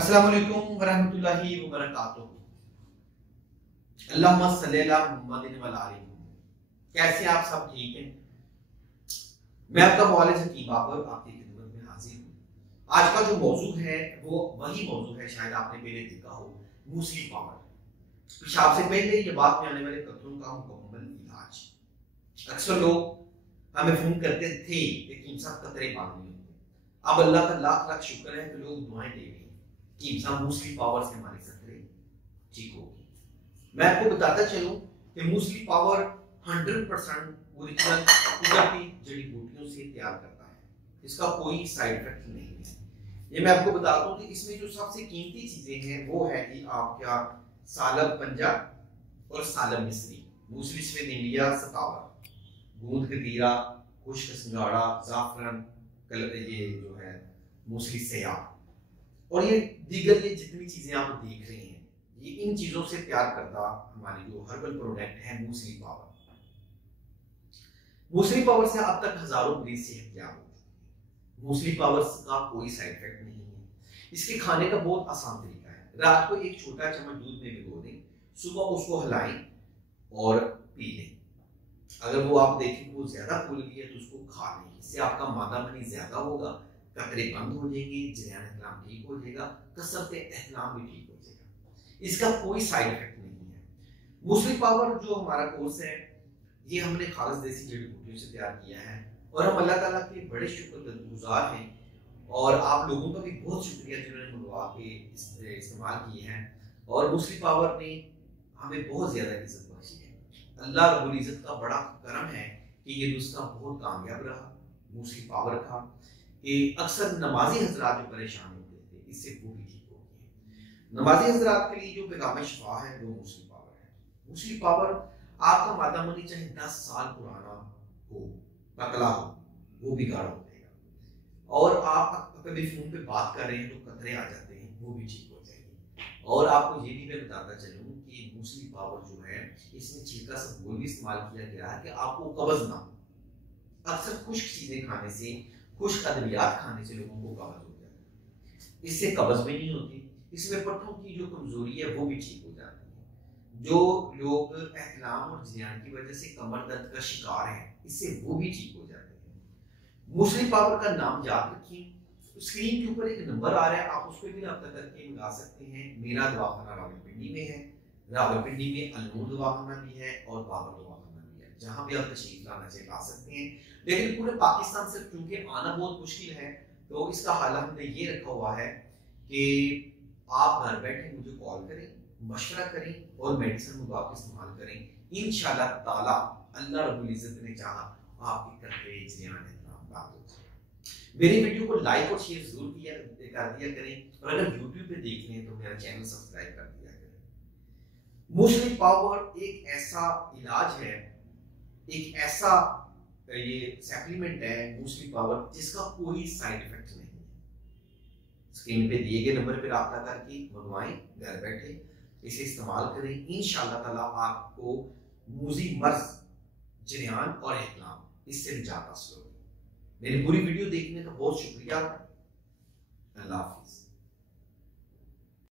अस्सलाम वालेकुम वरहमतुल्लाहि वबरकातुहू। अल्लाहुम्मा सल्ली अला मुहम्मदिन व अला आलि मुहम्मद। कैसे आप सब ठीक हैं? मैं आपका मौलवी हकीम बाबर आपकी खिदमत में हाजिर हूँ। आज का जो मौजू है वो वही मौजू है, शायद आपने पहले देखा हो, मुस्लिम पावर। पेशाब से पहले ये बात में आने वाले कतरों का मुकम्मल इलाज। अक्सर लोग हमें फोन करते थे लेकिन सब कतरे बांध नहीं होते। अब अल्लाह का लाख लाख शुक्र है कि लोग दुआएं दे रहे हैं कि इंसान मुस्लिम पावर से हमारी कतरे ठीक होगी। मैं आपको बताता चलूं कि मुस्लिम पावर 100% ओरिजिनल कुदरती जड़ी बूटियों से तैयार करता है। इसका कोई साइड इफेक्ट नहीं है। ये मैं आपको बताता हूं कि इसमें जो सबसे कीमती चीजें हैं वो है कि आपका सालब पंजा और सालब मिस्री, मूसली सफेद इंडिया सतावर, गूंद कतीरा, खुश्क सिंगाड़ा, जाफरान कलर, ये जो है मूसली सयाह, और ये दीगर ये जितनी चीजें आप देख रहे हैं, ये इन चीजों से तैयार करता हमारी जो हर्बल प्रोडक्ट है मूसली पावर। मूसली पावर से अब तक हजारों मरीज सेहतयाब हो चुके हैं। मूसली पावर का कोई साइड इफेक्ट नहीं है। इसके खाने का बहुत आसान तरीका है। रात को एक छोटा चम्मच दूध में भिगो दें, सुबह उसको हिलाएं और पी लें। अगर वो आप देखें कि वो ज्यादा फूल गई है तो उसको खा लें। इससे आपका मादा मनी ज्यादा होगा, कतरे बंद हो जाएंगे, जरियान एहतलाम ठीक हो जाएगा, कसरत एहतलाम भी ठीक हो जाएगा। इसका कोई साइड इफेक्ट नहीं है। मुस्लिम पावर जो हमारा कोर्स है ये हमने खालिस देसी जड़ी बूटियों से तैयार किया है और हम अल्लाह ताला के बड़े शुक्रगुजार हैं और आप लोगों का भी बहुत शुक्रिया जिन्होंने मंगवा के इस्तेमाल किए हैं। और मुस्लिम पावर ने हमें बहुत ज्यादा इज्जत बख्शी है। अल्लाह रब्बुल इज्जत का बड़ा करम है कि ये नुस्खा बहुत कामयाब रहा मुस्लिम पावर का, कि अक्सर नमाजी हजरात जो परेशान होते थे इससे वो भी ठीक हो गए। नमाजी हजरात के लिए जो पैगाम शफा है वो मुस्लिम पावर है। मुस्लिम पावर आपका मादा मनी चाहे 10 साल पुराना हो, पतला हो, वो भी गाढ़ा हो जाएगा। और आप कभी फोन पे बात कर रहे हैं तो कतरे आ जाते हैं, वो भी ठीक हो जाएंगे। और आपको ये भी मैं बताता चलूं कि मुस्लिम पावर जो है इसमें छिलका सा घोल भी इस्तेमाल किया गया है कि आपको कब्ज ना हो। अक्सर खुश्क चीजें खाने से, खुश्क अद्वियात खाने से लोगों को कब्ज हो जाता है, इससे कब्ज भी नहीं होती। इसमें पट्टों की जो कमजोरी है वो भी ठीक हो जाती है। जो लोग एहतलाम और जरियान की वजह से कमर दर्द का शिकार हैं इससे वो भी ठीक हो जाते हैं। मुस्लिम पावर का नाम याद रखिए, स्क्रीन के ऊपर एक नंबर आ रहा है, आप उस पर भी रब्ता करके मंगा सकते हैं। मेरा दवाखाना रावलपिंडी में है, रावलपिंडी में अलनूर दवाखाना भी है और बाबर दवाखाना भी है। जहां भी आप तशरीफ लाना चाहे ला सकते हैं। लेकिन पूरे पाकिस्तान से चूंकि आना बहुत मुश्किल है तो इसका हाल हमने ये रखा हुआ है कि आप घर बैठे मुझे कॉल करें, मशवरा करें और मेडिसिन को आप इस्तेमाल करें। इंशाल्लाह ताला अल्लाह रब्बुल इज्जत ने चाहा आपकी कतरे जरियान एहतराम बात हो जाए। मेरी वीडियो को लाइक और शेयर जरूर कर दिया करें और अगर यूट्यूब पे देख रहे हैं तो मेरा चैनल सब्सक्राइब कर दिया करें। मुस्लिम पावर एक ऐसा इलाज है, एक ऐसा ये सप्लीमेंट है मुस्लिम पावर जिसका कोई साइड इफेक्ट नहीं है। स्क्रीन पे दिए गए नंबर पे राब्ता करके मंगवाएं, घर बैठे इसे इस्तेमाल करें। इंशाअल्लाह ताला आपको मूजी मर्ज, जरियान और एहतलाम इससे निजात हासिल होगी। मेरी पूरी वीडियो देखने का बहुत शुक्रिया। अल्लाह हाफिज।